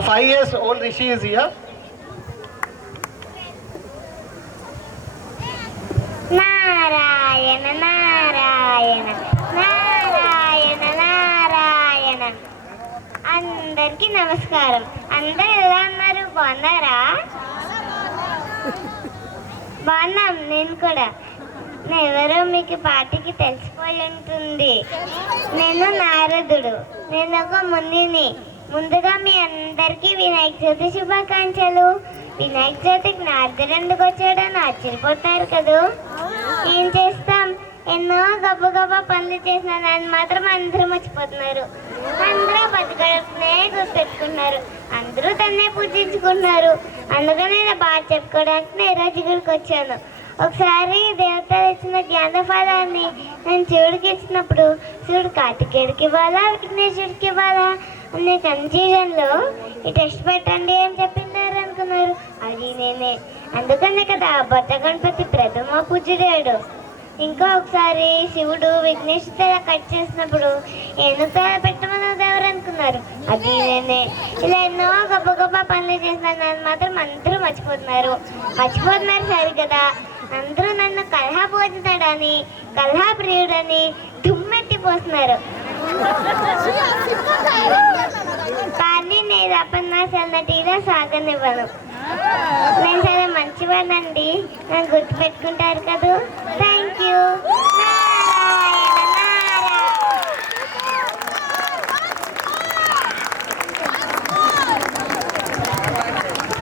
5 years old Rishi is here. Narayana Narayana Narayana Narayana. అందరికీ నమస్కారం. అందరు ఎలా ఉన్నారు? బాగున్నారా? బాగున్నాం. నేను కూడా. ఎవరో మీకు పాటికి తెలిసిపోయి ఉంటుంది. నేను నారదుడు. నేను ఒక మునిని. ముందుగా మీ అందరికీ వినాయక చవితి శుభాకాంక్షలు. వినాయక చవితికి నారదుడు ఎందుకు వచ్చాడని ఆశ్చర్యపోతారు కదూ. ఏం చేస్తాం, ఎన్నో గబ్బ గబ్బ పనులు చేసిన దాన్ని మాత్రం అందరూ మర్చిపోతున్నారు. అందరూ బతికడుపునే గుర్తుపెట్టుకుంటున్నారు. అందరూ తన్నే పూజించుకుంటున్నారు. అందుకని నేను బాగా చెప్పుకోవడానికి నేను ఈరోజు ఇక్కడికి వచ్చాను. ఒకసారి దేవతలు ఇచ్చిన జ్ఞాన ఫలాన్ని నేను శివుడికి ఇచ్చినప్పుడు శివుడు కార్తికేయుడికి ఇవ్వాలా విఘ్నేశ్వరుడికి ఇవ్వాలా అనే కన్ఫ్యూజన్లో ఈ టెస్ట్ పెట్టండి అని చెప్పిందారు అనుకున్నారు. అది నేనే. అందుకనే కదా బొత్త గణపతి ప్రథమ పూజ్యుడాడు. ఇంకా ఒకసారి శివుడు విఘ్నేశ్వరుడు కట్ చేసినప్పుడు ఏనుగు పెట్టమన్నది ఎవరు అనుకున్నారు. అది నేనే. ఇలా ఎన్నో గొప్ప గొప్ప పనులు చేసిన నన్ను మాత్రం అందరూ మర్చిపోతున్నారు సరి కదా. అందరూ నన్ను కలహా పోతున్నాడని కలహా ప్రియుడని దుమ్మెత్తిపోతున్నారు. కానీ నేను అపన్నాసాల టీలో సాగనివ్వను. నేను చాలా మంచివాడినండి. నన్ను గుర్తుపెట్టుకుంటారు కదా. Thank you.